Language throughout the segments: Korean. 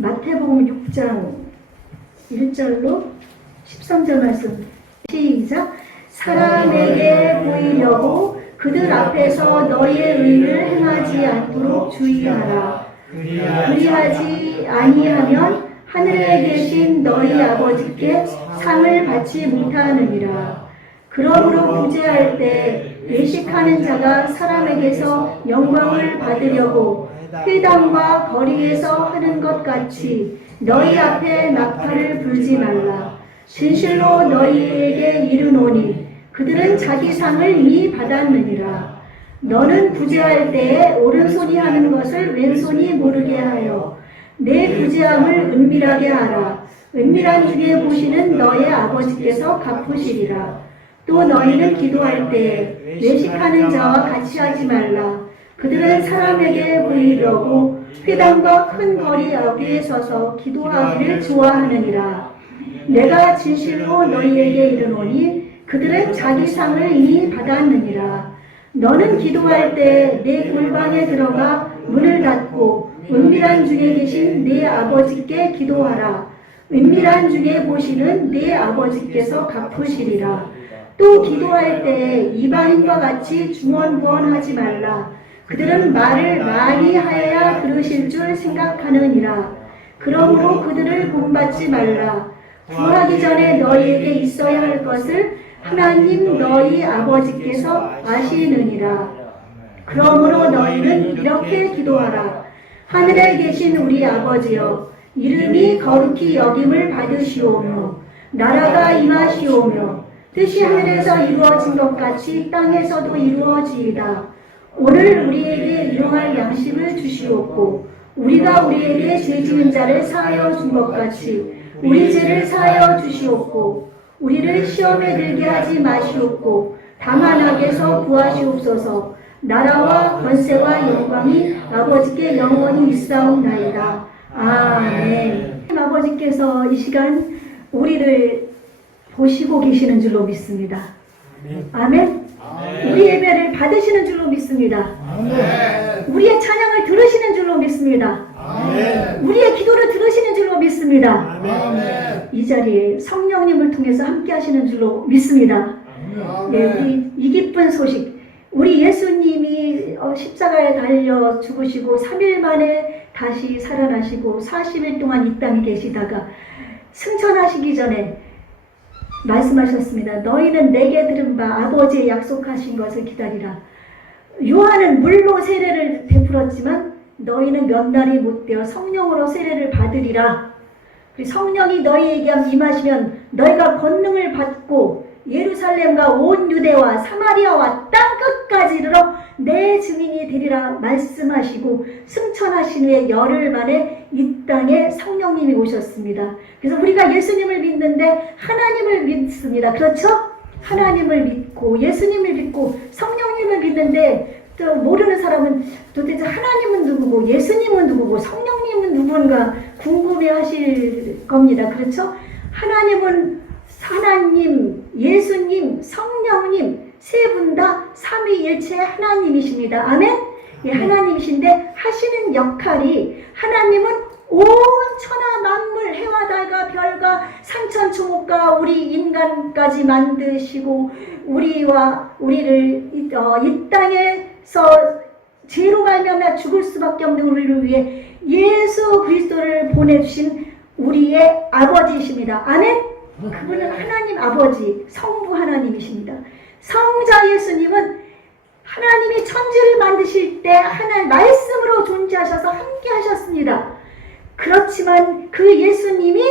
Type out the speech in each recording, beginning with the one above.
마태복음 6장 1절로 13절 말씀 시작. 사람에게 보이려고 그들 앞에서 너희의 의를 행하지 않도록 주의하라. 그리하지 아니하면 하늘에 계신 너희 아버지께 상을 받지 못하느니라. 그러므로 구제할 때 외식하는 자가 사람에게서 영광을 받으려고 회당과 거리에서 하는 것 같이 너희 앞에 나팔을 불지 말라. 진실로 너희에게 이르노니 그들은 자기 상을 이미 받았느니라. 너는 구제할 때에 오른손이 하는 것을 왼손이 모르게 하여 내 구제함을 은밀하게 하라. 은밀한 중에 보시는 너의 아버지께서 갚으시리라. 또 너희는 기도할 때 외식하는 자와 같이 하지 말라. 그들은 사람에게 보이려고 회당과 큰 거리 어귀에 서서 기도하기를 좋아하느니라. 내가 진실로 너희에게 이르노니 그들은 자기 상을 이미 받았느니라. 너는 기도할 때 내 골방에 들어가 문을 닫고 은밀한 중에 계신 네 아버지께 기도하라. 은밀한 중에 보시는 네 아버지께서 갚으시리라. 또 기도할 때 이방인과 같이 중언부언하지 말라. 그들은 말을 많이 하여야 들으실 줄 생각하느니라. 그러므로 그들을 본받지 말라. 구하기 전에 너희에게 있어야 할 것을 하나님 너희 아버지께서 아시느니라. 그러므로 너희는 이렇게 기도하라. 하늘에 계신 우리 아버지여, 이름이 거룩히 여김을 받으시오며 나라가 임하시오며 뜻이 하늘에서 이루어진 것 같이 땅에서도 이루어지이다. 오늘 우리에게 일용할 양식을 주시옵고 우리가 우리에게 죄 지은 자를 사하여 준 것 같이 우리 죄를 사하여 주시옵고 우리를 시험에 들게 하지 마시옵고 다만 악에서 구하시옵소서. 나라와 권세와 영광이 아버지께 영원히 있사옵나이다. 아멘. 아버지께서 이 시간 우리를 보시고 계시는 줄로 믿습니다. 아멘. 우리 예배를 받으시는 줄로 믿습니다. 우리의 찬양을 들으시는 줄로 믿습니다. 우리의 기도를 들으시는 줄로 믿습니다. 이 자리에 성령님을 통해서 함께 하시는 줄로 믿습니다. 네, 우리 이 기쁜 소식, 우리 예수님이 십자가에 달려 죽으시고 3일 만에 다시 살아나시고 40일 동안 이 땅에 계시다가 승천하시기 전에 말씀하셨습니다. 너희는 내게 들은 바 아버지의 약속하신 것을 기다리라. 요한은 물로 세례를 베풀었지만 너희는 몇 날이 못되어 성령으로 세례를 받으리라. 성령이 너희에게 임하시면 너희가 권능을 받고 예루살렘과 온 유대와 사마리아와 땅 끝까지 이르러 내 증인이 되리라 말씀하시고 승천하신 후에 열흘 만에 이 땅에 성령님이 오셨습니다. 그래서 우리가 예수님을 믿는데 하나님을 믿습니다. 그렇죠? 하나님을 믿고 예수님을 믿고 성령님을 믿는데 또 모르는 사람은 도대체 하나님은 누구고 예수님은 누구고 성령님은 누군가 궁금해하실 겁니다. 그렇죠? 하나님은 하나님, 예수님, 성령님 세 분 다 삼위일체 하나님이십니다. 아멘? 예, 하나님이신데 하시는 역할이 하나님은 온 천하 만물 해와 달과 별과 산천초목과 우리 인간까지 만드시고 우리를 이 땅에서 죄로 말미암아 죽을 수밖에 없는 우리를 위해 예수 그리스도를 보내주신 우리의 아버지이십니다. 아멘? 그분은 하나님 아버지, 성부 하나님이십니다. 성자 예수님은 하나님이 천지를 만드실 때 하나님 말씀으로 존재하셔서 함께 하셨습니다. 그렇지만 그 예수님이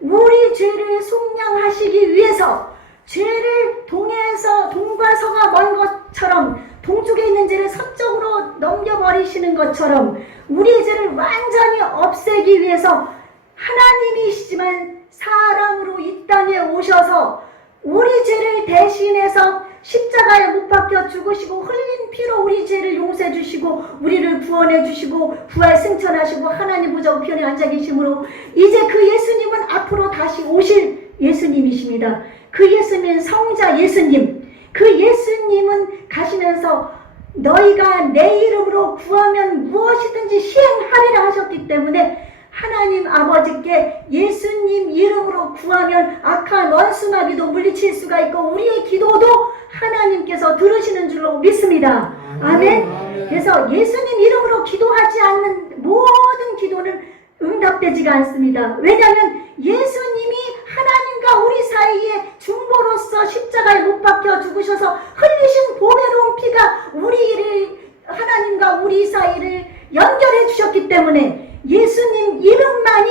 우리 죄를 속량하시기 위해서 죄를 동과 서가 먼 것처럼 동쪽에 있는 죄를 서쪽으로 넘겨버리시는 것처럼 우리의 죄를 완전히 없애기 위해서 하나님이시지만 사람으로 이 땅에 오셔서 우리 죄를 대신해서 십자가에 못 박혀 죽으시고 흘린 피로 우리 죄를 용서해 주시고 우리를 구원해 주시고 부활 승천하시고 하나님 보좌 우편에 앉아 계심으로 이제 그 예수님은 앞으로 다시 오실 예수님이십니다. 그 예수님은 성자 예수님, 그 예수님은 가시면서 너희가 내 이름으로 구하면 무엇이든지 시행하리라 하셨기 때문에 하나님 아버지께 예수님 이름으로 구하면 악한 원수마귀도 물리칠 수가 있고 우리의 기도도 하나님께서 들으시는 줄로 믿습니다. 아멘. 그래서 예수님 이름으로 기도하지 않는 모든 기도는 응답되지가 않습니다. 왜냐하면 예수님이 하나님과 우리 사이에 중보로서 십자가에 못 박혀 죽으셔서 흘리신 보배로운 피가 우리를 하나님과 우리 사이를 연결해 주셨기 때문에 예수님 이름만이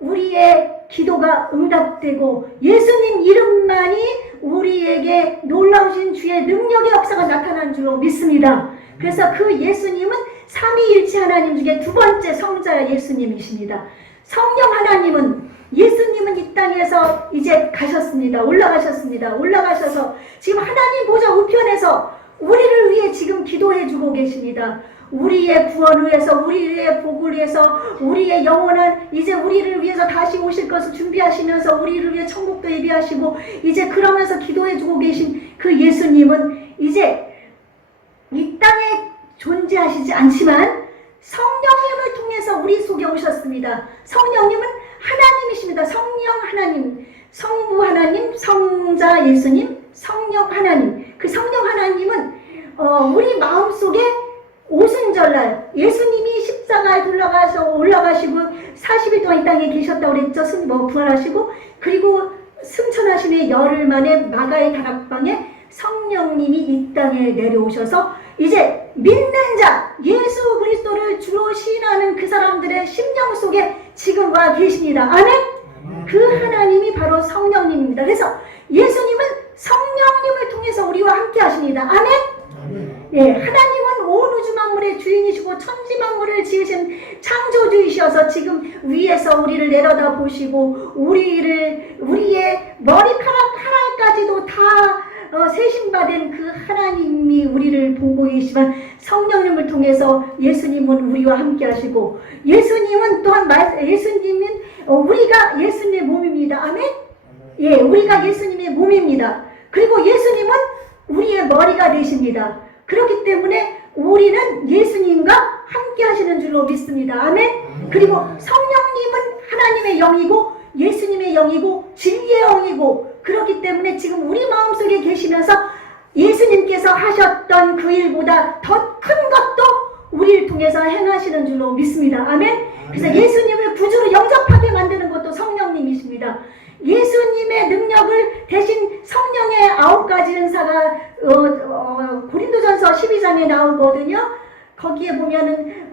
우리의 기도가 응답되고 예수님 이름만이 우리에게 놀라우신 주의 능력의 역사가 나타난 줄로 믿습니다. 그래서 그 예수님은 삼위일체 하나님 중에 두 번째 성자 예수님이십니다. 성령 하나님은 예수님은 이 땅에서 이제 가셨습니다. 올라가셔서 지금 하나님 보좌 우편에서 우리를 위해 지금 기도해 주고 계십니다. 우리의 구원을 위해서, 우리의 복을 위해서, 우리의 영원한 이제 우리를 위해서 다시 오실 것을 준비하시면서 우리를 위해 천국도 예비하시고 이제 그러면서 기도해 주고 계신 그 예수님은 이제 이 땅에 존재하시지 않지만 성령님을 통해서 우리 속에 오셨습니다. 성령님은 하나님이십니다. 성령 하나님, 성부 하나님, 성자 예수님, 성령 하나님. 그 성령 하나님은 우리 마음속에 오순절날 예수님이 십자가에 올라가시고 40일 동안 이 땅에 계셨다고 그랬죠. 부활하시고 그리고 승천하심의 열흘 만에 마가의 다락방에 성령님이 이 땅에 내려오셔서 이제 믿는 자 예수 그리스도를 주로 시인하는 그 사람들의 심령 속에 지금 와 계십니다. 아멘? 그 하나님이 바로 성령님입니다. 그래서 예수님은 성령님을 통해서 우리와 함께 하십니다. 아멘? 예, 하나님은 온 우주 만물의 주인이시고 천지 만물을 지으신 창조주이셔서 지금 위에서 우리를 내려다 보시고 우리의 머리카락 하나까지도 다 세심받은 그 하나님이 우리를 보고 계시지만 성령님을 통해서 예수님은 우리와 함께 하시고 예수님은 또한 예수님은 우리가 예수님의 몸입니다. 아멘? 예, 우리가 예수님의 몸입니다. 그리고 예수님은 우리의 머리가 되십니다. 그렇기 때문에 우리는 예수님과 함께 하시는 줄로 믿습니다. 아멘? 그리고 성령님은 하나님의 영이고 예수님의 영이고 진리의 영이고 그렇기 때문에 지금 우리 마음속에 계시면서 예수님께서 하셨던 그 일보다 더 큰 것도 우리를 통해서 행하시는 줄로 믿습니다. 아멘? 그래서 예수님을 구주로 영접하게 만드는 것도 성령님이십니다. 예수님의 능력을 대신 성령의 9가지 은사가 고린도전서 12장에 나오거든요. 거기에 보면은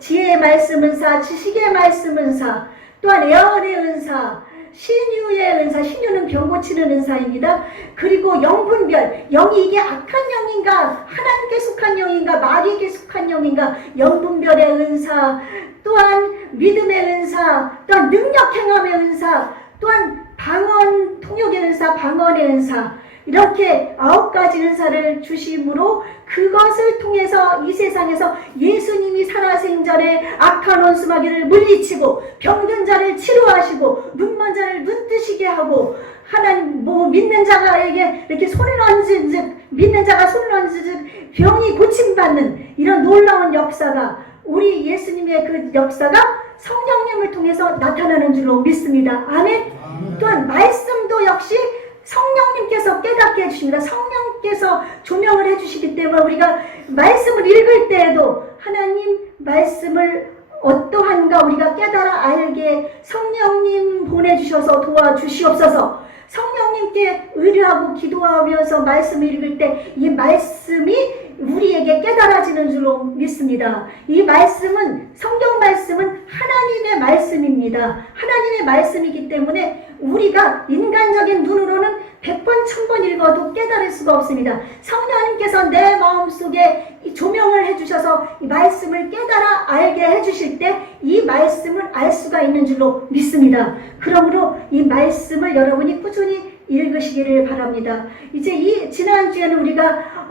지혜의 말씀 은사, 지식의 말씀 은사, 또한 예언의 은사, 신유의 은사, 신유는 병 고치는 은사입니다. 그리고 영분별, 영이 이게 악한 영인가 하나님께 속한 영인가 마귀에게 속한 영인가 영분별의 은사, 또한 믿음의 은사, 또한 능력 행함의 은사, 또한 방언 통역의 은사, 방언의 은사, 이렇게 9가지 은사를 주심으로 그것을 통해서 이 세상에서 예수님이 살아생전에 악한 원수마귀를 물리치고 병든 자를 치료하시고 눈먼 자를 눈뜨시게 하고 하나님 믿는 자가에게 이렇게 손을 얹은 믿는 자가 손을 얹은 병이 고침받는 이런 놀라운 역사가 우리 예수님의 그 역사가 성령님을 통해서 나타나는 줄로 믿습니다. 아멘. 또한 말씀도 역시 성령님께서 깨닫게 해주십니다. 성령께서 조명을 해주시기 때문에 우리가 말씀을 읽을 때에도 하나님 말씀을 어떠한가 우리가 깨달아 알게 성령님 보내주셔서 도와주시옵소서. 성령님께 의뢰하고 기도하면서 말씀을 읽을 때 이 말씀이 우리에게 깨달아지는 줄로 믿습니다. 이 말씀은 성경 말씀은 하나님의 말씀입니다. 하나님의 말씀이기 때문에 우리가 인간적인 눈으로는 100번, 1000번 읽어도 깨달을 수가 없습니다. 성령님께서 내 마음속에 조명을 해주셔서 이 말씀을 깨달아 알게 해주실 때 이 말씀을 알 수가 있는 줄로 믿습니다. 그러므로 이 말씀을 여러분이 꾸준히 읽으시기를 바랍니다. 이제 이 지난주에는 우리가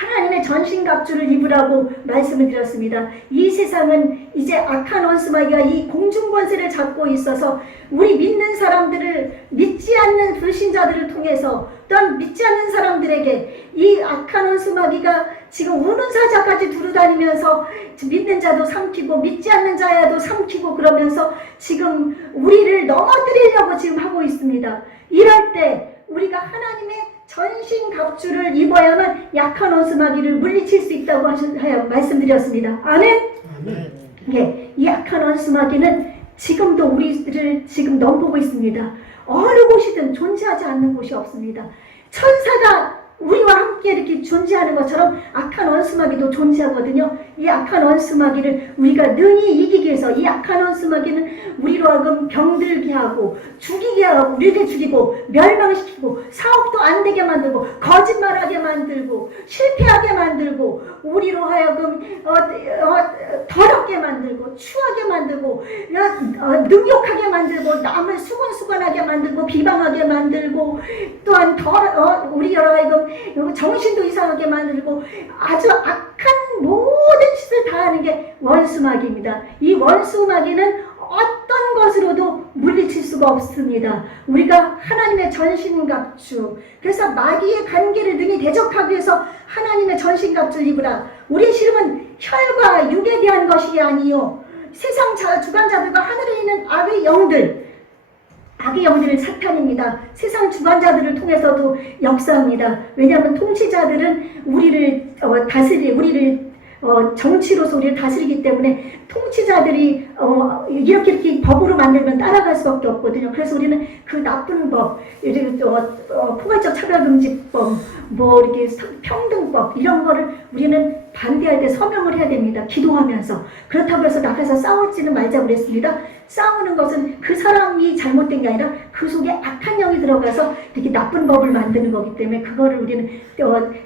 하나님의 전신갑주를 입으라고 말씀을 드렸습니다. 이 세상은 이제 악한 원수마귀가 이 공중권세를 잡고 있어서 우리 믿는 사람들을, 믿지 않는 불신자들을 통해서 또한 믿지 않는 사람들에게 이 악한 원수마귀가 지금 우는 사자까지 두루다니면서 믿는 자도 삼키고 믿지 않는 자야도 삼키고 그러면서 지금 우리를 넘어뜨리려고 지금 하고 있습니다. 이럴 때 우리가 하나님의 전신갑주를 입어야만 약한 원수마귀를 물리칠 수 있다고 말씀드렸습니다. 아멘? 아멘. 예, 이 약한 원수마귀는 지금도 우리를 지금 넘보고 있습니다. 어느 곳이든 존재하지 않는 곳이 없습니다. 천사가 우리와 함께 이렇게 존재하는 것처럼 악한 원수마귀도 존재하거든요. 이 악한 원수마귀를 우리가 능히 이기기 위해서, 이 악한 원수마귀는 우리로 하여금 병들게 하고 죽이게 하고 우리를 죽이고 멸망시키고 사업도 안 되게 만들고 거짓말하게 만들고 실패하게 만들고 우리로 하여금 더럽게 만들고 추하게 만들고 능욕하게 만들고 남을 수건수건하게 만들고 비방하게 만들고 또한 우리로 하여금 정신도 이상하게 만들고 아주 악한 모든 짓을 다 하는 게 원수마귀입니다. 이 원수마귀는 어떤 것으로도 물리칠 수가 없습니다. 우리가 하나님의 전신갑주, 그래서 마귀의 관계를 능히 대적하기 위해서 하나님의 전신갑주를 입으라. 우리의 시름은 혈과 육에 대한 것이 아니요 세상 주관자들과 하늘에 있는 악의 영들은 사탄입니다. 세상 주관자들을 통해서도 역사합니다. 왜냐하면 통치자들은 우리를 정치로서 우리를 다스리기 때문에 통치자들이 이렇게 법으로 만들면 따라갈 수밖에 없거든요. 그래서 우리는 그 나쁜 법, 포괄적 차별금지법, 이렇게 평등법 이런 거를 우리는 반대할 때 서명을 해야 됩니다. 기도하면서. 그렇다고 해서 나가서 싸우지는 말자고 그랬습니다. 싸우는 것은 그 사람이 잘못된 게 아니라 그 속에 악한 영이 들어가서 이렇게 나쁜 법을 만드는 거기 때문에 그거를 우리는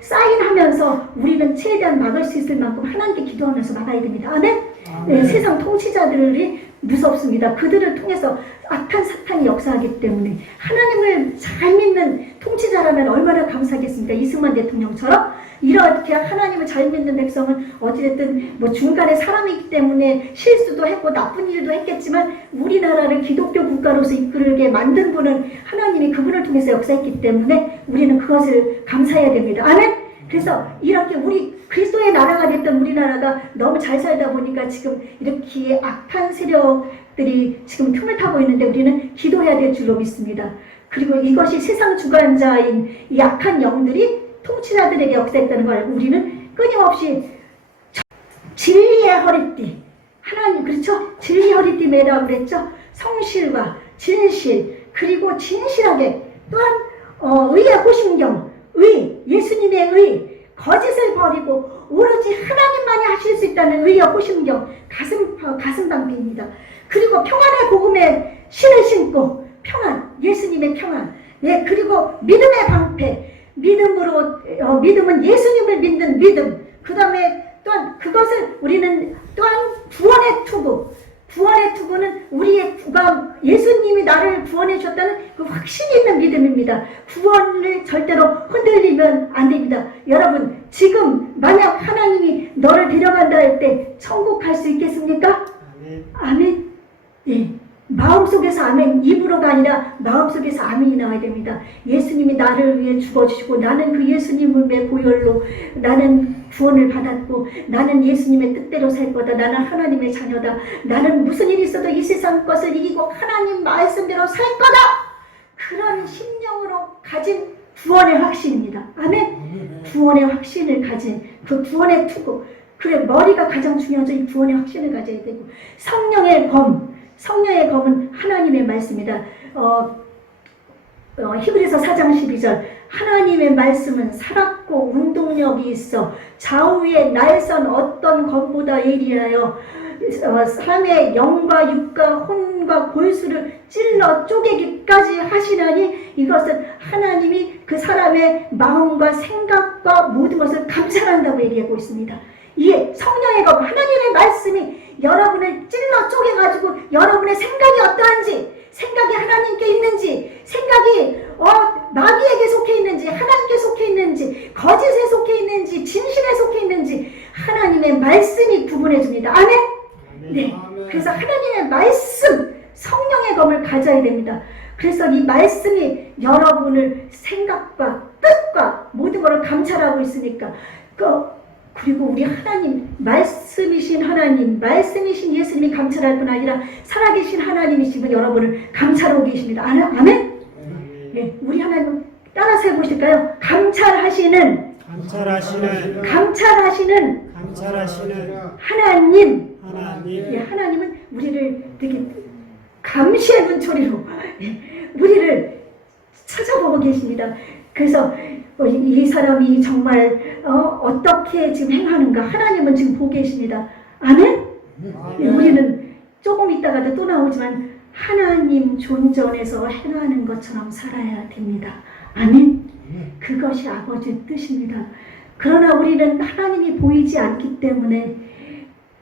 사인하면서 우리는 최대한 막을 수 있을 만큼 하나님께 기도하면서 막아야 됩니다. 아멘? 네, 세상 통치자들이 무섭습니다. 그들을 통해서 악한 사탄이 역사하기 때문에 하나님을 잘 믿는 통치자라면 얼마나 감사하겠습니까? 이승만 대통령처럼 이렇게 하나님을 잘 믿는 백성은 어찌됐든 중간에 사람이기 때문에 실수도 했고 나쁜 일도 했겠지만 우리나라를 기독교 국가로서 이끌게 만든 분은 하나님이 그분을 통해서 역사했기 때문에 우리는 그것을 감사해야 됩니다. 아멘? 그래서 이렇게 우리 그리스도의 나라가 됐던 우리나라가 너무 잘 살다 보니까 지금 이렇게 악한 세력들이 지금 틈을 타고 있는데 우리는 기도해야 될 줄로 믿습니다. 그리고 이것이 세상 주관자인 이 악한 영들이 통치자들에게 역사했다는 걸 알고 우리는 끊임없이 진리의 허리띠, 하나님 그렇죠? 진리 허리띠 매라고 그랬죠? 성실과 진실 그리고 진실하게 또한 의의 호심경, 예수님의 의, 거짓을 버리고 오로지 하나님만이 하실 수 있다는 의의 호심경, 가슴방패입니다. 그리고 평안의 복음에 신을 신고 평안, 예수님의 평안, 예, 그리고 믿음의 방패, 믿음은 예수님을 믿는 믿음. 그 다음에 또한 그것을 우리는 또한 구원의 투구. 구원의 투구는 우리의 구가 예수님이 나를 구원해 주셨다는 그 확신이 있는 믿음입니다. 구원을 절대로 흔들리면 안 됩니다. 여러분 지금 만약 하나님이 너를 데려간다 할 때 천국 갈 수 있겠습니까? 아멘. 아멘. 네. 마음속에서 아멘, 입으로가 아니라 마음속에서 아멘이 나와야 됩니다. 예수님이 나를 위해 죽어주시고 나는 그 예수님의 보혈로 나는 구원을 받았고 나는 예수님의 뜻대로 살 거다. 나는 하나님의 자녀다. 나는 무슨 일이 있어도 이 세상 것을 이기고 하나님 말씀대로 살 거다. 그런 심령으로 가진 구원의 확신입니다. 아멘. 구원의 확신을 가진 그 구원의 투구. 그래 머리가 가장 중요하죠. 이 구원의 확신을 가져야 되고 성령의 검은 하나님의 말씀이다. 히브리서 4장 12절 하나님의 말씀은 살았고 운동력이 있어 좌우의 날선 어떤 검보다 예리하여 사람의 영과 육과 혼과 골수를 찔러 쪼개기까지 하시나니 이것은 하나님이 그 사람의 마음과 생각과 모든 것을 감찰한다고 얘기하고 있습니다. 이 성령의 검 하나님의 말씀이 여러분을 찔러 쪼개가지고 여러분의 생각이 어떠한지 생각이 하나님께 있는지 생각이 마귀에게 속해 있는지 하나님께 속해 있는지 거짓에 속해 있는지 진실에 속해 있는지 하나님의 말씀이 구분해 줍니다. 아멘? 네. 그래서 하나님의 말씀, 성령의 검을 가져야 됩니다. 그래서 이 말씀이 여러분을 생각과 뜻과 모든 것을 감찰하고 있으니까 그리고 우리 하나님, 말씀이신 하나님, 말씀이신 예수님이 감찰할 뿐 아니라 살아계신 하나님이시면 여러분을 감찰하고 계십니다. 아멘? 네, 우리 하나님 따라서 해보실까요? 감찰하시는 하나님. 예, 하나님은 우리를 되게 감시의 눈초리로 우리를 찾아보고 계십니다. 그래서 이 사람이 정말 어떻게 지금 행하는가 하나님은 지금 보고 계십니다. 아멘? 우리는 조금 있다가도 또 나오지만 하나님 존전에서 행하는 것처럼 살아야 됩니다. 아멘? 그것이 아버지의 뜻입니다. 그러나 우리는 하나님이 보이지 않기 때문에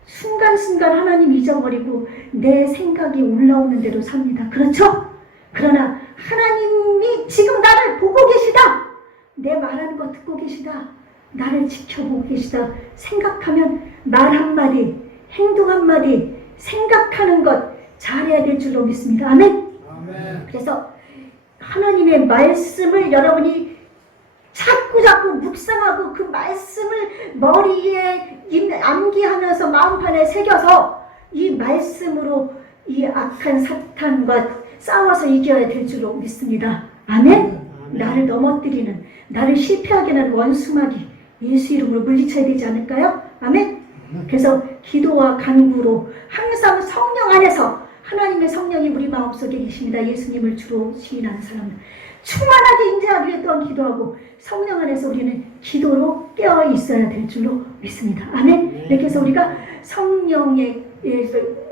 순간순간 하나님 잊어버리고 내 생각이 올라오는 대로 삽니다. 그렇죠? 그러나 하나님이 지금 나를 보고 계시다. 내 말하는 거 듣고 계시다. 나를 지켜보고 계시다. 생각하면 말 한마디, 행동 한마디, 생각하는 것 잘해야 될 줄로 믿습니다. 아멘? 그래서 하나님의 말씀을 여러분이 자꾸 묵상하고 그 말씀을 머리에 암기하면서 마음판에 새겨서 이 말씀으로 이 악한 사탄과 싸워서 이겨야 될 줄로 믿습니다. 아멘? 나를 넘어뜨리는, 나를 실패하게 하는 원수마귀 예수 이름으로 물리쳐야 되지 않을까요? 아멘? 그래서 기도와 간구로 항상 성령 안에서 하나님의 성령이 우리 마음속에 계십니다. 예수님을 주로 시인하는 사람은 충만하게 인자하기 위해 또한 기도하고 성령 안에서 우리는 기도로 깨어 있어야 될 줄로 믿습니다. 아멘? 그래서 우리가 성령에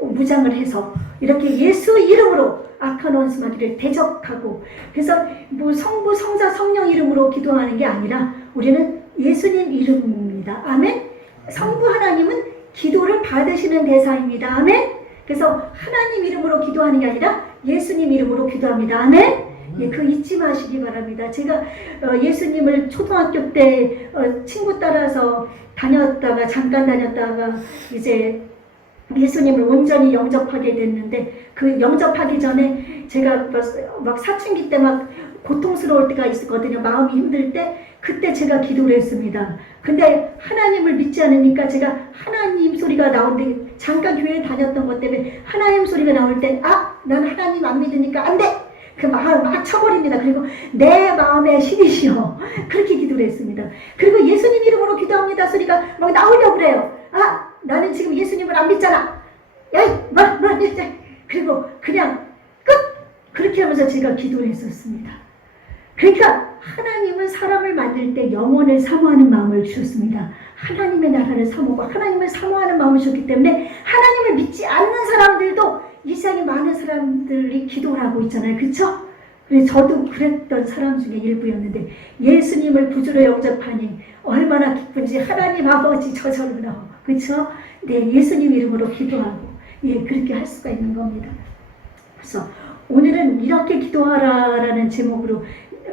무장을 해서 이렇게 예수 이름으로 악한 원수마귀를 대적하고, 그래서 뭐 성부, 성자, 성령 이름으로 기도하는 게 아니라 우리는 예수님 이름입니다. 아멘? 성부 하나님은 기도를 받으시는 대상입니다. 아멘? 그래서 하나님 이름으로 기도하는 게 아니라 예수님 이름으로 기도합니다. 아멘? 예, 그 잊지 마시기 바랍니다. 제가 예수님을 초등학교 때 친구 따라서 잠깐 다녔다가 이제 예수님을 온전히 영접하게 됐는데, 그 영접하기 전에 제가 막 사춘기 때 막 고통스러울 때가 있었거든요. 마음이 힘들 때 그때 제가 기도를 했습니다. 근데 하나님을 믿지 않으니까 제가 하나님 소리가 나오는데, 잠깐 교회 다녔던 것 때문에 하나님 소리가 나올 때 난 하나님 안 믿으니까 안 돼! 그 마음을 막 쳐버립니다. 그리고 내 마음의 신이시여, 그렇게 기도를 했습니다. 그리고 예수님 이름으로 기도합니다 소리가 막 나오려고 그래요. 나는 지금 예수님을 안 믿잖아. 그리고 그냥 끝! 그렇게 하면서 제가 기도를 했었습니다. 그러니까 하나님은 사람을 만들 때 영혼을 사모하는 마음을 주셨습니다. 하나님의 나라를 사모하고 하나님을 사모하는 마음을 주셨기 때문에 하나님을 믿지 않는 사람들도 이 세상에 많은 사람들이 기도를 하고 있잖아요. 그렇죠? 그래서 저도 그랬던 사람 중에 일부였는데, 예수님을 구주로 영접하니 얼마나 기쁜지 하나님 아버지 저절로 그렇죠? 네, 예수님 이름으로 기도하고 그렇게 할 수가 있는 겁니다. 그래서 오늘은 이렇게 기도하라라는 제목으로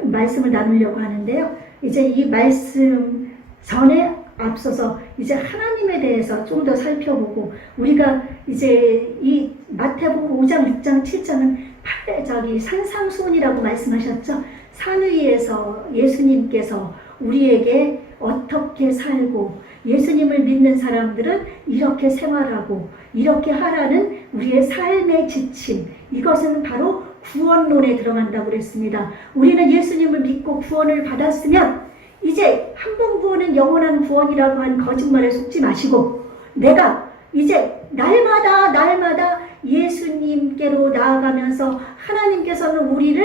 말씀을 나누려고 하는데요. 이제 이 말씀 전에 앞서서 이제 하나님에 대해서 좀 더 살펴보고, 우리가 이제 이 마태복음 5장, 6장, 7장은 산상수훈이라고 말씀하셨죠. 산 위에서 예수님께서 우리에게 어떻게 살고, 예수님을 믿는 사람들은 이렇게 생활하고 이렇게 하라는 우리의 삶의 지침, 이것은 바로 구원론에 들어간다고 그랬습니다. 우리는 예수님을 믿고 구원을 받았으면 이제 한 번 구원은 영원한 구원이라고 한 거짓말에 속지 마시고, 내가 이제 날마다 예수님께로 나아가면서 하나님께서는 우리를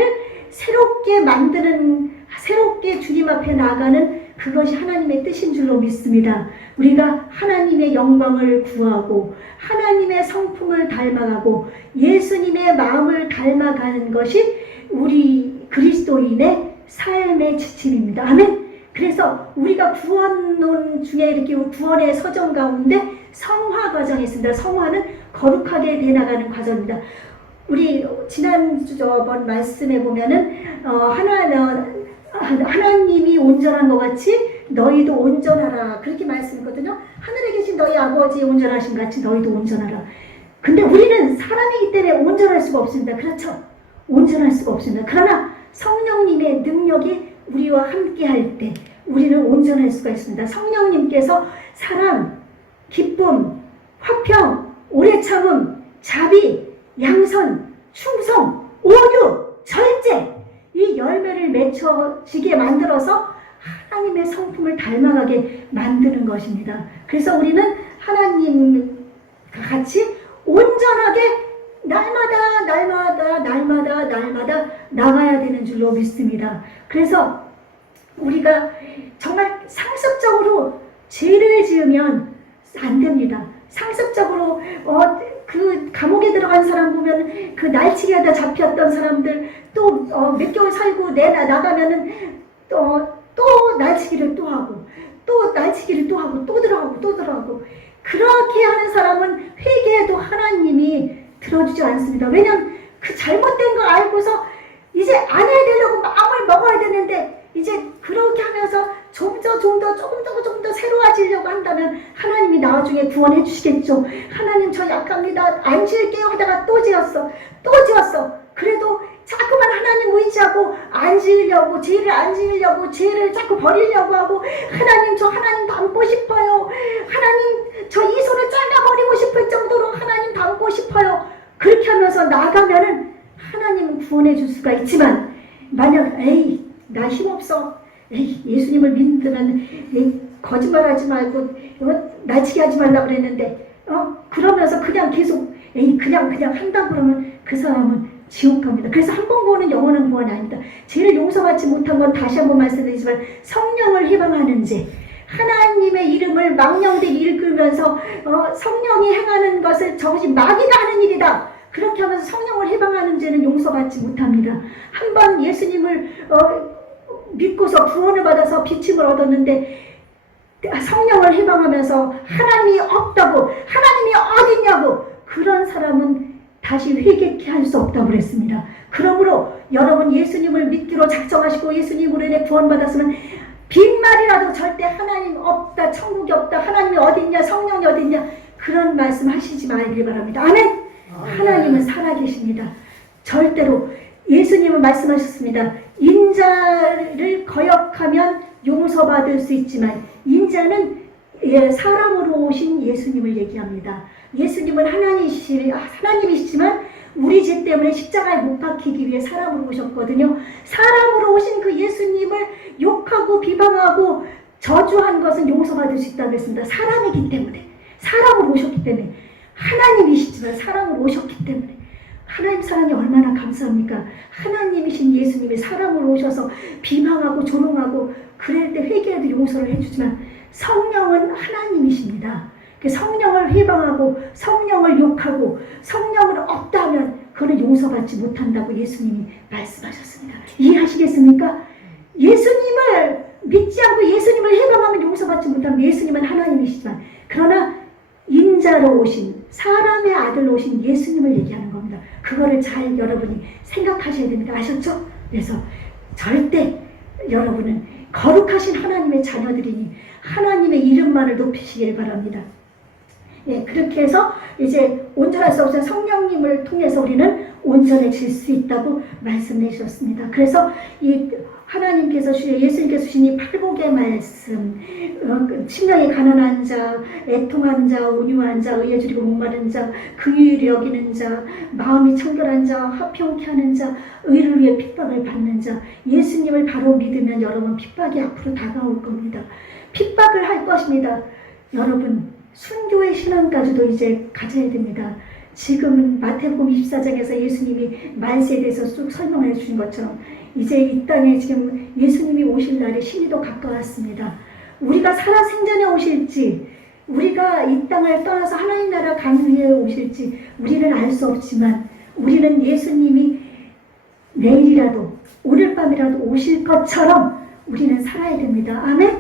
새롭게 주님 앞에 나아가는 그것이 하나님의 뜻인 줄로 믿습니다. 우리가 하나님의 영광을 구하고 하나님의 성품을 닮아가고 예수님의 마음을 닮아가는 것이 우리 그리스도인의 삶의 지침입니다. 아멘. 그래서 우리가 구원론 중에 이렇게 구원의 서정 가운데 성화 과정이 있습니다. 성화는 거룩하게 되나가는 과정입니다. 우리 지난 저번 말씀에 보면은 하나님이 온전한 것 같이 너희도 온전하라 그렇게 말씀했거든요. 하늘에 계신 너희 아버지 온전하신 같이 너희도 온전하라. 근데 우리는 사람이기 때문에 온전할 수가 없습니다. 그렇죠? 온전할 수가 없습니다. 그러나 성령님의 능력이 우리와 함께 할 때 우리는 온전할 수가 있습니다. 성령님께서 사랑, 기쁨, 화평, 오래 참음, 자비, 양선, 충성, 오류, 절제 이 열매를 맺혀지게 만들어서 하나님의 성품을 닮아가게 만드는 것입니다. 그래서 우리는 하나님과 같이 온전하게 날마다 나가야 되는 줄로 믿습니다. 그래서 우리가 정말 상습적으로 죄를 지으면 안 됩니다. 상습적으로 그 감옥에 들어간 사람 보면 그 날치기 하다 잡혔던 사람들 또 몇 개월 살고 나가면은 또 날치기를 또 하고 또 날치기를 또 하고 또 들어가고 그렇게 하는 사람은 회개해도 하나님이 들어주지 않습니다. 왜냐면 그 잘못된 거 알고서 이제 안 해야 되려고 마음을 먹어야 되는데 이제 그렇게 하면서 조금 더 새로워지려고 한다면 하나님이 나중에 구원해 주시겠죠. 하나님 저 약합니다. 안 지을게요 하다가 또 지었어. 그래도 자꾸만 하나님 의지하고 안 지으려고 죄를 안 지으려고 죄를 자꾸 버리려고 하고 하나님 저 하나님 닮고 싶어요. 하나님 저 이 손을 잘라버리고 싶을 정도로 하나님 닮고 싶어요. 그렇게 하면서 나아가면은 하나님은 구원해 줄 수가 있지만 만약 나 힘없어. 예수님을 믿으면 거짓말하지 말고 날치기 하지 말라 그랬는데 그러면서 그냥 계속 그냥 한다 그러면 그 사람은 지옥 갑니다. 그래서 한 번 구원은 영원한 구원이 아닙니다. 죄를 용서받지 못한 건 다시 한번 말씀드리지만 성령을 해방하는 죄 하나님의 이름을 망령되게 읽으면서 성령이 행하는 것을 저것이 마귀가 하는 일이다. 그렇게 하면서 성령을 해방하는 죄는 용서받지 못합니다. 한 번 예수님을 믿고서 구원을 받아서 비침을 얻었는데 성령을 해방하면서 하나님이 없다고 하나님이 어딨냐고 그런 사람은 다시 회개케 할 수 없다고 그랬습니다. 그러므로 여러분 예수님을 믿기로 작정하시고 예수님으로 인해 구원받았으면 빈말이라도 절대 하나님 없다 천국이 없다 하나님이 어딨냐 성령이 어딨냐 그런 말씀 하시지 말길 바랍니다. 아멘. 하나님은 살아계십니다. 절대로 예수님은 말씀하셨습니다. 인자를 거역하면 용서받을 수 있지만 인자는 사람으로 오신 예수님을 얘기합니다. 예수님은 하나님이시지만 우리 죄 때문에 십자가에 못 박히기 위해 사람으로 오셨거든요. 사람으로 오신 그 예수님을 욕하고 비방하고 저주한 것은 용서받을 수 있다고 했습니다. 사람이기 때문에 사람으로 오셨기 때문에 하나님이시지만 사람으로 오셨기 때문에 하나님 사랑이 얼마나 감사합니까? 하나님이신 예수님이 사람으로 오셔서 비방하고 조롱하고 그럴 때 회개해도 용서를 해주지만 성령은 하나님이십니다. 성령을 해방하고 성령을 욕하고 성령을 없다 하면 그는 용서받지 못한다고 예수님이 말씀하셨습니다. 이해하시겠습니까? 예수님을 믿지 않고 예수님을 해방하면 용서받지 못하면 예수님은 하나님이시지만 그러나 인자로 오신 사람의 아들로 오신 예수님을 얘기하는 겁니다. 그거를 잘 여러분이 생각하셔야 됩니다. 아셨죠? 그래서 절대 여러분은 거룩하신 하나님의 자녀들이니 하나님의 이름만을 높이시길 바랍니다. 그렇게 해서 이제 온전할 수 없는 성령님을 통해서 우리는 온전해질 수 있다고 말씀해 주셨습니다. 그래서 이 하나님께서 예수님께서 주신 이 팔복의 말씀, 심령이 가난한 자, 애통한 자, 온유한 자, 의에 줄이고 목마른 자, 긍휼히 여기는 자, 마음이 청결한 자, 화평케 하는 자, 의를 위해 핍박을 받는 자, 예수님을 바로 믿으면 여러분 핍박이 앞으로 다가올 겁니다. 핍박을 할 것입니다. 여러분 순교의 신앙까지도 이제 가져야 됩니다. 지금 마태복음 24장에서 예수님이 만세에 대해서 쭉 설명해 주신 것처럼 이제 이 땅에 지금 예수님이 오실 날이 신이도 가까웠습니다. 우리가 살아 생전에 오실지 우리가 이 땅을 떠나서 하나님 나라 가는 후에 오실지 우리는 알 수 없지만 우리는 예수님이 내일이라도 오늘 밤이라도 오실 것처럼 우리는 살아야 됩니다. 아멘.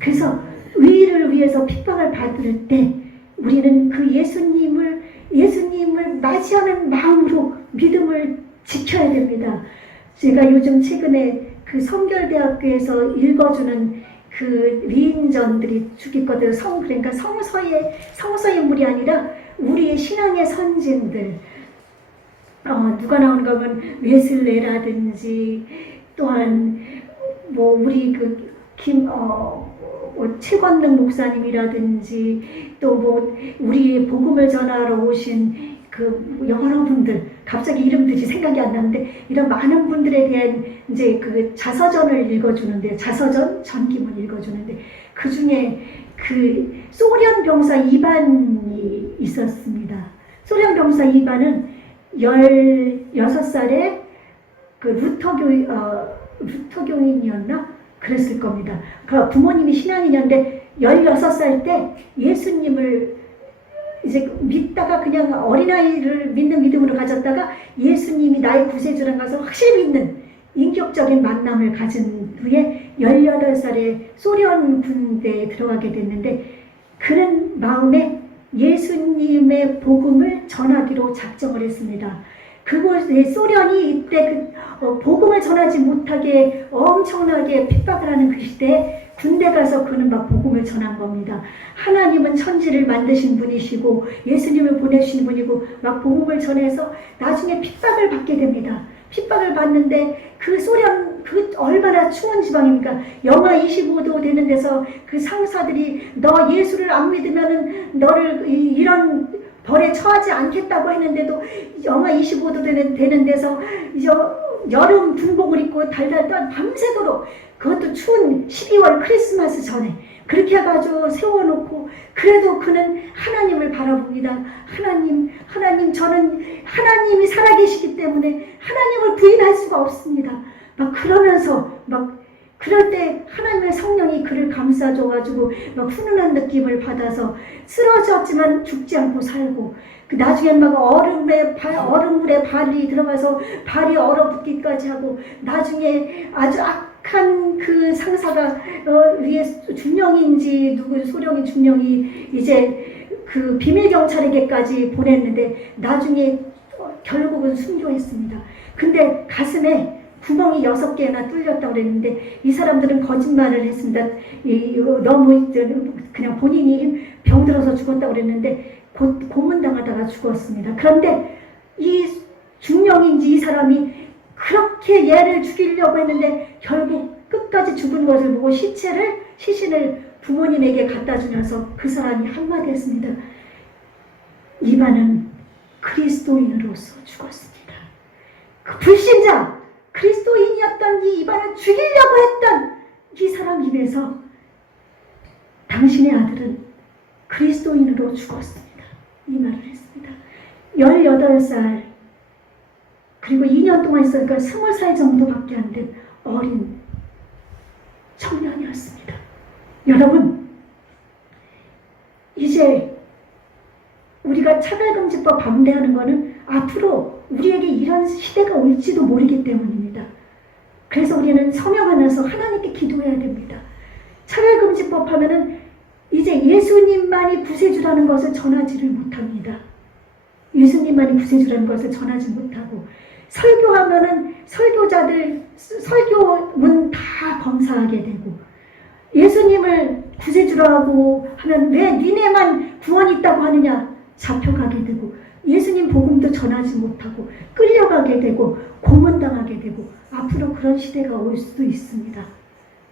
그래서 의를 위해서 핍박을 받을 때 우리는 그 예수님을 맞이하는 마음으로 믿음을 지켜야 됩니다. 제가 요즘 최근에 그 성결대학교에서 읽어주는 그 리인전들이 죽있거든요. 그러니까 성서의 인물이 아니라 우리의 신앙의 선진들. 누가 나오는가 하면 웨슬레라든지 또한 뭐 우리 최권능 목사님이라든지 또 뭐 우리 복음을 전하러 오신 그 여러분들, 갑자기 이름들이 생각이 안 나는데 이런 많은 분들에 대한 이제 그 자서전을 읽어주는데, 자서전 전기문 읽어주는데 그 중에 그 소련 병사 이반이 있었습니다. 소련 병사 이반은 16살에 그 루터교인이었나? 그랬을 겁니다. 그 부모님이 신앙인이었는데 16살 때 예수님을 이제 믿다가 그냥 어린아이를 믿는 믿음으로 가졌다가 예수님이 나의 구세주라는 것을 확실히 믿는 인격적인 만남을 가진 후에 18살에 소련 군대에 들어가게 됐는데, 그런 마음에 예수님의 복음을 전하기로 작정을 했습니다. 그곳에 소련이 이때 복음을 전하지 못하게 엄청나게 핍박을 하는 그 시대에 군대 가서 그는 막 복음을 전한 겁니다. 하나님은 천지를 만드신 분이시고 예수님을 보내신 분이고 막 복음을 전해서 나중에 핍박을 받게 됩니다. 핍박을 받는데 그 소련, 얼마나 추운 지방입니까? 영하 25도 되는 데서 그 상사들이 너 예수를 안 믿으면은 너를 이런 벌에 처하지 않겠다고 했는데도 영하 25도 되는 데서 여름 군복을 입고 달달 떠 밤새도록, 그것도 추운 12월 크리스마스 전에 그렇게 해가지고 세워놓고, 그래도 그는 하나님을 바라봅니다. 하나님, 저는 하나님이 살아계시기 때문에 하나님을 부인할 수가 없습니다. 막 그러면서 그럴 때 하나님의 성령이 그를 감싸줘가지고 막 훈훈한 느낌을 받아서 쓰러졌지만 죽지 않고 살고, 나중에 막 얼음물에 발이 들어가서 발이 얼어붙기까지 하고, 나중에 아주 악한 그 상사가 위에 준령인지 누구 소령인 준령이 이제 그 비밀 경찰에게까지 보냈는데 나중에 결국은 순교했습니다. 근데 가슴에 구멍이 6개나 뚫렸다고 그랬는데 이 사람들은 거짓말을 했습니다. 너무 그냥 본인이 병들어서 죽었다고 그랬는데 곧 고문당하다가 죽었습니다. 그런데 이 중령인지 이 사람이 그렇게 얘를 죽이려고 했는데 결국 끝까지 죽은 것을 보고 시신을 부모님에게 갖다 주면서 그 사람이 한마디 했습니다. 이반은 그리스도인으로서 죽었습니다. 그 불신자, 그리스도인이었던 이 이반을 죽이려고 했던 이 사람 입에서 당신의 아들은 그리스도인으로 죽었습니다. 이 말을 했습니다. 18살, 그리고 2년 동안 있으니까 20살 정도밖에 안 된 어린 청년이었습니다. 여러분, 이제 우리가 차별금지법 반대하는 것은 앞으로 우리에게 이런 시대가 올지도 모르기 때문입니다. 그래서 우리는 서명 안에서 하나님께 기도해야 됩니다. 차별금지법 하면은 이제 예수님만이 구세주라는 것을 전하지를 못합니다. 예수님만이 구세주라는 것을 전하지 못하고, 설교하면은 설교문 다 검사하게 되고, 예수님을 구세주라고 하면 왜 니네만 구원이 있다고 하느냐 잡혀가게 되고, 예수님 복음도 전하지 못하고 끌려가게 되고 고문당하게 되고, 앞으로 그런 시대가 올 수도 있습니다.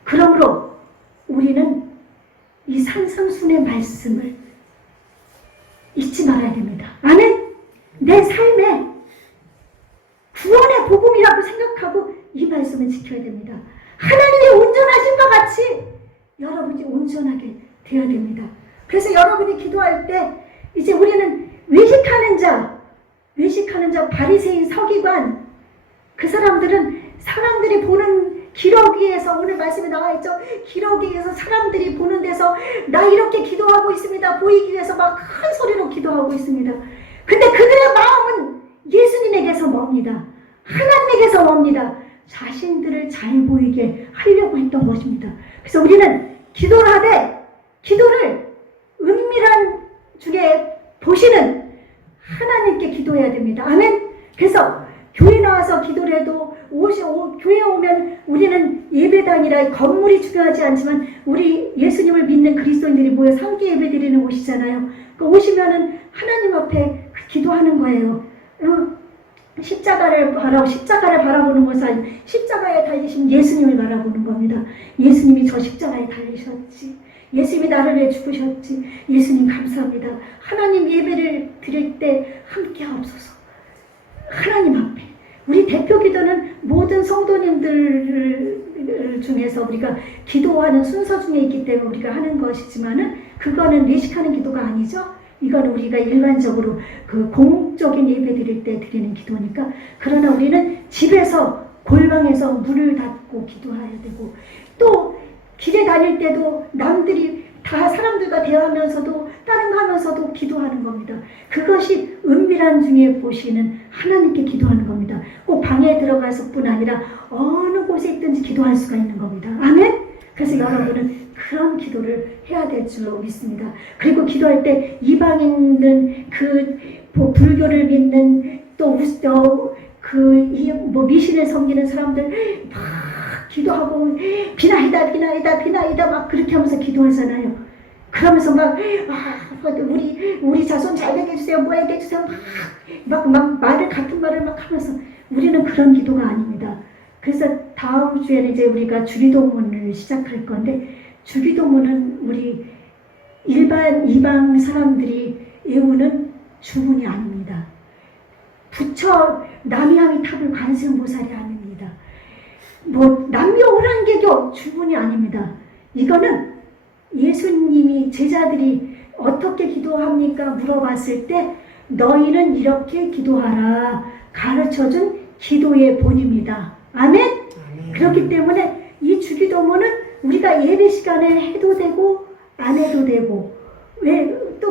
그러므로 우리는 이 산상순의 말씀을 잊지 말아야 됩니다. 아멘? 내 삶에 구원의 복음이라고 생각하고 이 말씀을 지켜야 됩니다. 하나님이 온전하신 것 같이 여러분이 온전하게 되어야 됩니다. 그래서 여러분이 기도할 때 이제 우리는 외식하는 자, 바리새인, 서기관, 그 사람들은 사람들이 보는 기러기에서, 오늘 말씀에 나와 있죠. 기러기에서 사람들이 보는 데서 나 이렇게 기도하고 있습니다. 보이기 위해서 막 큰 소리로 기도하고 있습니다. 근데 그들의 마음은 예수님에게서 멉니다. 하나님에게서 멉니다. 자신들을 잘 보이게 하려고 했던 것입니다. 그래서 우리는 기도를 하되 기도를 은밀한 중에 보시는 하나님께 기도해야 됩니다. 아멘. 그래서 교회 나와서 기도를 해도 교회 오면 우리는 예배당이라 건물이 중요하지 않지만 우리 예수님을 믿는 그리스도인들이 모여 함께 예배 드리는 곳이잖아요. 오시면은 하나님 앞에 기도하는 거예요. 십자가를 바라보는 것은 아니고 십자가에 달리신 예수님을 바라보는 겁니다. 예수님이 저 십자가에 달리셨지. 예수님이 나를 위해 죽으셨지. 예수님 감사합니다. 하나님 예배를 드릴 때 함께 하옵소서. 하나님 앞에 우리 대표 기도는 모든 성도님들 중에서 우리가 기도하는 순서 중에 있기 때문에 우리가 하는 것이지만은 그거는 외식하는 기도가 아니죠. 이건 우리가 일반적으로 그 공적인 예배 드릴 때 드리는 기도니까. 그러나 우리는 집에서 골방에서 문을 닫고 기도해야 되고, 또 길에 다닐 때도 남들이 다 사람들과 대화하면서도 다른 거 하면서도 기도하는 겁니다. 그것이 은밀한 중에 보시는 하나님께 기도하는 겁니다. 꼭 방에 들어가서뿐 아니라 어느 곳에 있든지 기도할 수가 있는 겁니다. 아멘? 그래서 여러분은 그런 기도를 해야 될 줄로 믿습니다. 그리고 기도할 때 이방인들, 불교를 믿는 미신을 섬기는 사람들 막 기도하고 비나이다 막 그렇게 하면서 기도하잖아요. 그러면서 막 우리 자손 잘 되게 해주세요, 뭐 하게 해주세요, 막 같은 말을 막 하면서. 우리는 그런 기도가 아닙니다. 그래서 다음 주에는 이제 우리가 주기도문을 시작할 건데, 주기도문은 우리 일반 이방 사람들이 외우는 주문이 아닙니다. 부처 남이아미타불 관세음보살이 아닙니다. 남묘오랑개교 주문이 아닙니다. 이거는 예수님이 제자들이 어떻게 기도합니까? 물어봤을 때 너희는 이렇게 기도하라 가르쳐준 기도의 본입니다. 아멘? 그렇기 때문에 이 주기도문은 우리가 예배 시간에 해도 되고 안 해도 되고,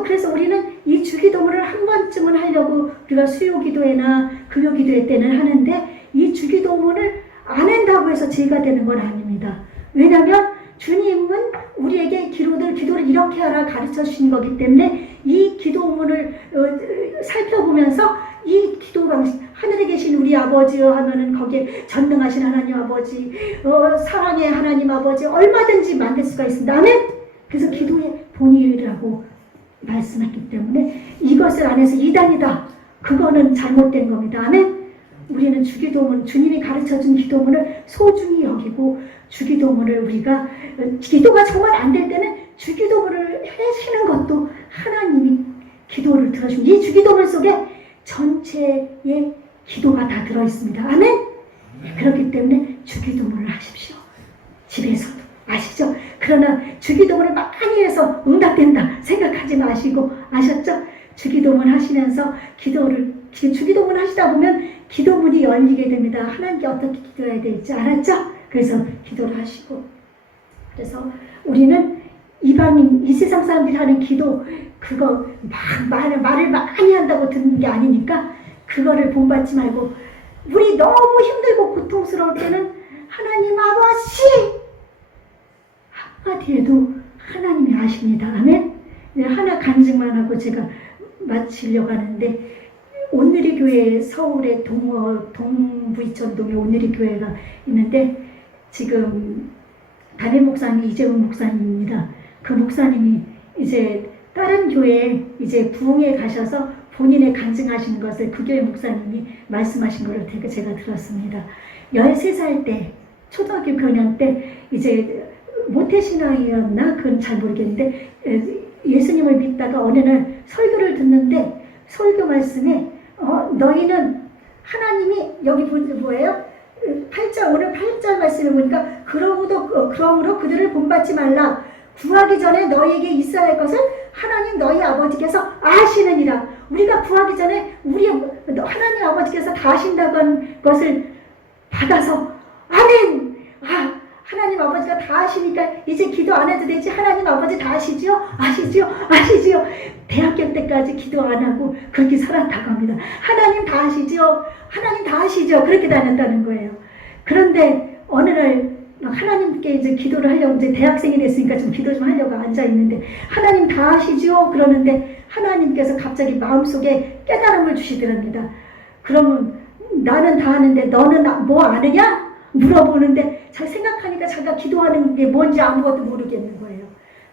그래서 우리는 이 주기도문을 한 번쯤은 하려고 우리가 수요기도회나 금요기도회 때는 하는데, 이 주기도문을 안 한다고 해서 죄가 되는 건 아닙니다. 왜냐하면 주님은 우리에게 기도를 이렇게 하라 가르쳐 주신 거기 때문에 이 기도문을 살펴보면서 이 기도 방식, 하늘에 계신 우리 아버지여 하면은 거기에 전능하신 하나님 아버지, 사랑의 하나님 아버지 얼마든지 만들 수가 있습니다. 아멘? 그래서 기도의 본의라고 말씀했기 때문에 이것을 안 해서 이단이다, 그거는 잘못된 겁니다. 아멘? 우리는 주기도문, 주님이 가르쳐준 기도문을 소중히 여기고, 주기도문을 우리가 기도가 정말 안 될 때는 주기도문을 하시는 것도 하나님이 기도를 들어주고, 이 주기도문 속에 전체의 기도가 다 들어있습니다. 아멘? 그렇기 때문에 주기도문을 하십시오. 집에서도. 아시죠? 그러나 주기도문을 많이 해서 응답된다 생각하지 마시고, 아셨죠? 주기도문 하시면서 주기도문 하시다 보면 기도문이 열리게 됩니다. 하나님께 어떻게 기도해야 될지 알았죠? 그래서 기도를 하시고. 그래서 우리는 이방인, 이 세상 사람들이 하는 기도, 그거 말을 많이 한다고 듣는 게 아니니까 그거를 본받지 말고, 우리 너무 힘들고 고통스러울 때는 하나님 아버지 한마디에도 하나님이 아십니다. 아멘? 하나 간증만 하고 제가 마치려고 하는데, 온누리 교회, 서울의 동부이천동에 온누리 교회가 있는데, 지금 담임 목사님이 이재훈 목사님입니다. 그 목사님이 이제 다른 교회에 이제 부흥에 가셔서 본인의 간증하시는 것을 그 교회 목사님이 말씀하신 것을 제가 들었습니다. 13살 때, 초등학교 교년 때 이제 모태신앙이었나? 그건 잘 모르겠는데, 예수님을 믿다가 어느 날 설교를 듣는데, 설교 말씀에 너희는 하나님이, 여기 뭐예요? 8절, 오늘 8절 말씀을 보니까 그러므로 그들을 본받지 말라. 구하기 전에 너희에게 있어야 할 것을 하나님 너희 아버지께서 아시느니라. 우리가 구하기 전에 하나님 아버지께서 다 아신다는 것을 받아서 아멘! 하나님 아버지가 다 아시니까 이제 기도 안 해도 되지. 하나님 아버지 다 아시지요? 아시지요? 대학교 때까지 기도 안 하고 그렇게 살았다고 합니다. 하나님 다 아시지요? 하나님 다 아시죠? 그렇게 다녔다는 거예요. 그런데 어느 날 하나님께 이제 기도를 하려고, 이제 대학생이 됐으니까 좀 기도 좀 하려고 앉아있는데, 하나님 다 아시지요? 그러는데 하나님께서 갑자기 마음속에 깨달음을 주시더랍니다. 그러면 나는 다 아는데 너는 뭐 아느냐? 물어보는데 잘 생각하니까 자기가 기도하는 게 뭔지 아무것도 모르겠는 거예요.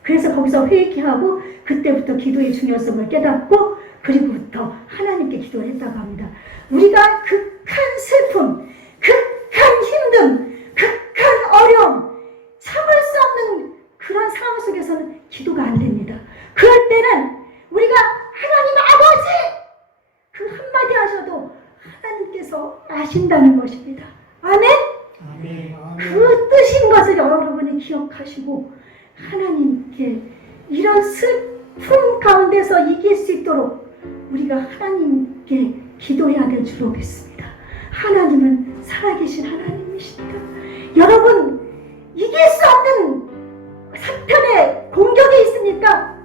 그래서 거기서 회개하고 그때부터 기도의 중요성을 깨닫고 그리고부터 하나님께 기도를 했다고 합니다. 우리가 극한 슬픔, 극한 힘듦, 극한 어려움, 참을 수 없는 그런 상황 속에서는 기도가 안 됩니다. 그럴 때는 우리가 하나님 아버지 그 한마디 하셔도 하나님께서 아신다는 것입니다. 아멘? 그 뜻인 것을 여러분이 기억하시고 하나님께 이런 슬픔 가운데서 이길 수 있도록 우리가 하나님께 기도해야 될 줄로 믿습니다. 하나님은 살아계신 하나님이십니다. 여러분, 이길 수 없는 사탄의 공격이 있습니까?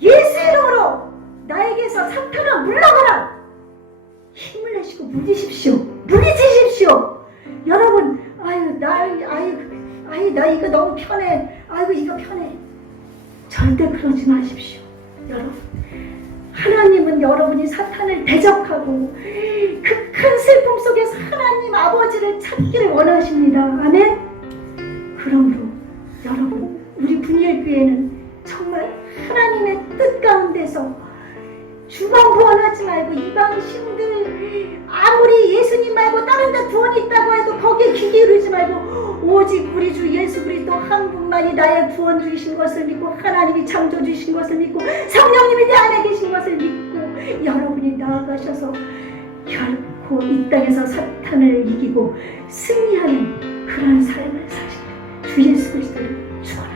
예수 이름으로 나에게서 사탄아 물러가라! 힘을 내시고 무기치십시오. 여러분, 나 이거 너무 편해. 아이고, 이거 편해. 절대 그러지 마십시오. 여러분, 하나님은 여러분이 사탄을 대적하고 극한 슬픔 속에서 하나님 아버지를 찾기를 원하십니다. 아멘? 그러므로 여러분, 우리 분일교회는 정말 하나님의 뜻 가운데서 주방부원하지 말고 이방신들 아무리 예수님 말고 다른 데 구원이 있다고 해도 거기에 귀 기울이지 말고 오직 우리 주 예수 그리스도 한 분만이 나의 구원 주신 것을 믿고 하나님이 창조 주신 것을 믿고 성령님이 내 안에 계신 것을 믿고 여러분이 나아가셔서 결코 이 땅에서 사탄을 이기고 승리하는 그런 삶을 사시는 주 예수 그리스도를 축원합니다.